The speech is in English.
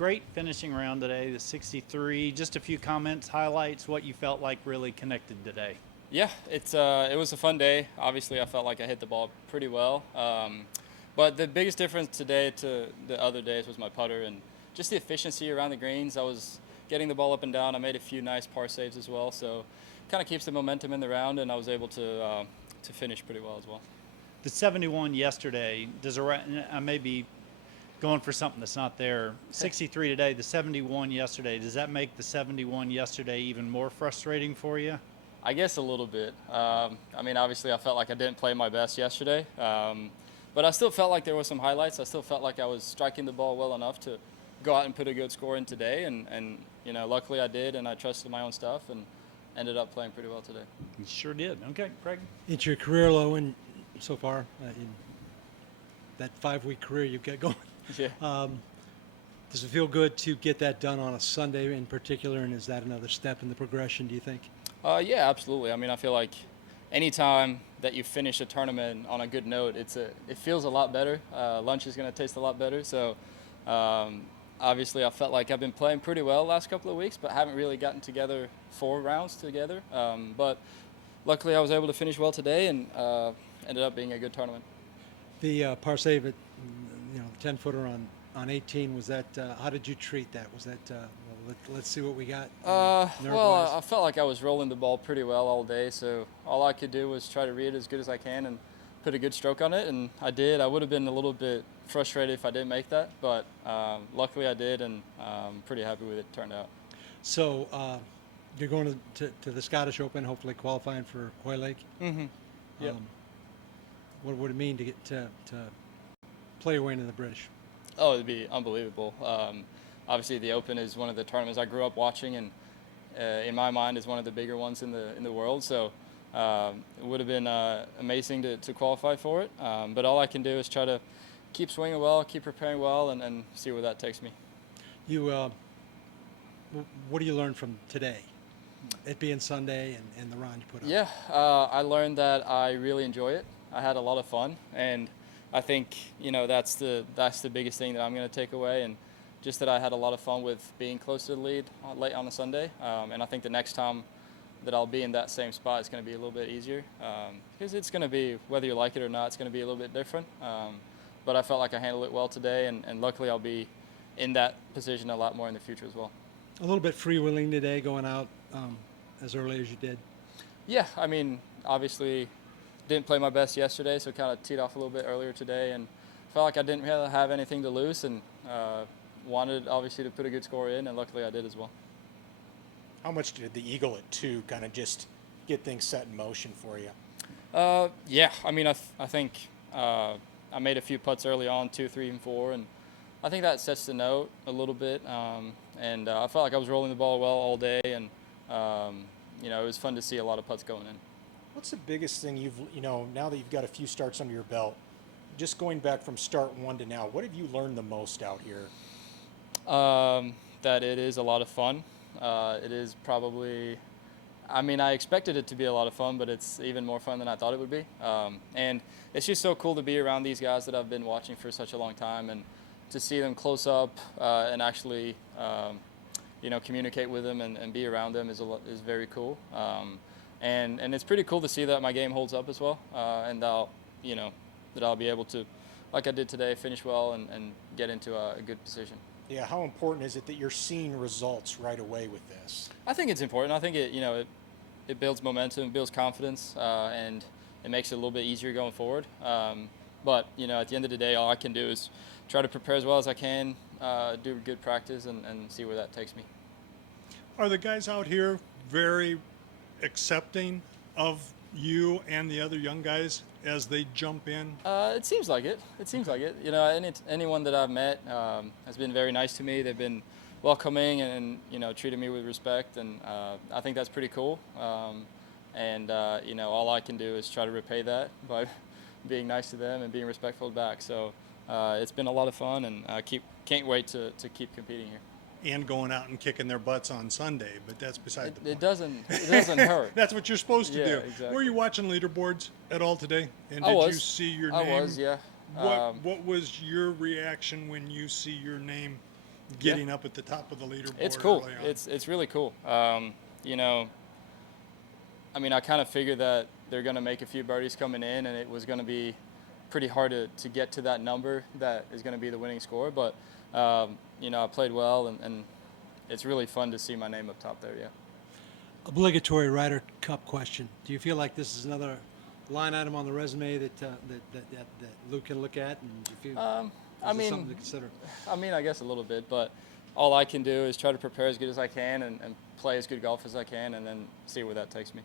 great finishing round today, the 63. Just a few comments, highlights, what you felt like really connected today. Yeah, it was a fun day. Obviously, I felt like I hit the ball pretty well. But the biggest difference today to the other days was my putter and just the efficiency around the greens. I was getting the ball up and down. I made a few nice par saves as well, so kind of keeps the momentum in the round, and I was able to finish pretty well as well. The 71 yesterday, I may be going for something that's not there. 63 today, the 71 yesterday, does that make the 71 yesterday even more frustrating for you? I guess a little bit. I mean, obviously I felt like I didn't play my best yesterday, but I still felt like there were some highlights. I still felt like I was striking the ball well enough to go out and put a good score in today, and you know, luckily I did, and I trusted my own stuff and ended up playing pretty well today. You sure did. Okay, Craig. It's your career low in so far in that 5-week career you've got going. Yeah. Does it feel good to get that done on a Sunday in particular, and is that another step in the progression, do you think? Yeah, absolutely. I mean, I feel like anytime that you finish a tournament on a good note, it feels a lot better. Lunch is going to taste a lot better. So obviously I felt like I've been playing pretty well the last couple of weeks, but haven't really gotten together 4 rounds together. But luckily I was able to finish well today, and ended up being a good tournament. The par save at, the 10-footer on 18, was that, how did you treat that? Was that, let's see what we got? Well, I felt like I was rolling the ball pretty well all day, so all I could do was try to read it as good as I can and put a good stroke on it, and I did. I would have been a little bit frustrated if I didn't make that, but luckily I did, and I'm pretty happy with it turned out. So you're going to the Scottish Open, hopefully qualifying for Hoylake. Mm-hmm. Yep. What would it mean to get to play your way into the British? Oh, it'd be unbelievable. Obviously, the Open is one of the tournaments I grew up watching, and in my mind is one of the bigger ones in the world. So it would have been amazing to qualify for it. But all I can do is try to keep swinging well, keep preparing well, and see where that takes me. What do you learn from today? It being Sunday and the round you put up. Yeah, I learned that I really enjoy it. I had a lot of fun, and I think that's the biggest thing that I'm going to take away, and just that I had a lot of fun with being close to the lead late on a Sunday. And I think the next time that I'll be in that same spot, it's going to be a little bit easier, because it's going to be, whether you like it or not, it's going to be a little bit different. But I felt like I handled it well today, and luckily I'll be in that position a lot more in the future as well. A little bit freewheeling today, going out as early as you did. Yeah, I mean, obviously didn't play my best yesterday, so kind of teed off a little bit earlier today, and felt like I didn't really have anything to lose, and wanted obviously to put a good score in, and luckily I did as well. How much did the eagle at 2 kind of just get things set in motion for you? Yeah, I mean, I think I made a few putts early on, 2, 3, and 4, and I think that sets the note a little bit. And I felt like I was rolling the ball well all day, and it was fun to see a lot of putts going in. What's the biggest thing now that you've got a few starts under your belt, just going back from start 1 to now, what have you learned the most out here? That it is a lot of fun. It is probably, I mean, I expected it to be a lot of fun, but it's even more fun than I thought it would be. And it's just so cool to be around these guys that I've been watching for such a long time, and to see them close up and actually, communicate with them and be around them is very cool. And it's pretty cool to see that my game holds up as well, and that I'll be able to, like I did today, finish well and get into a good position. Yeah, how important is it that you're seeing results right away with this? I think it's important. I think it builds momentum, builds confidence, and it makes it a little bit easier going forward. But at the end of the day, all I can do is try to prepare as well as I can, do good practice, and see where that takes me. Are the guys out here very accepting of you and the other young guys as they jump in? It seems like it. Anyone that I've met has been very nice to me. They've been welcoming and treated me with respect, and I think that's pretty cool. All I can do is try to repay that by being nice to them and being respectful back. So it's been a lot of fun, and I can't wait to keep competing here. And going out and kicking their butts on Sunday, but that's beside the point. It doesn't hurt. That's what you're supposed to do. Exactly. Were you watching leaderboards at all today? And I did was. you see your name? I was, yeah. What was your reaction when you see your name getting up at the top of the leaderboard. It's cool. early on. It's really cool. You know, I mean, I kind of figured that they're going to make a few birdies coming in, and it was going to be pretty hard to get to that number that is going to be the winning score. But, you know, I played well, and it's really fun to see my name up top there, yeah. Obligatory Ryder Cup question. Do you feel like this is another line item on the resume that Luke can look at? And do you feel I mean, something to consider? I mean, I guess a little bit, but all I can do is try to prepare as good as I can and play as good golf as I can, and then see where that takes me.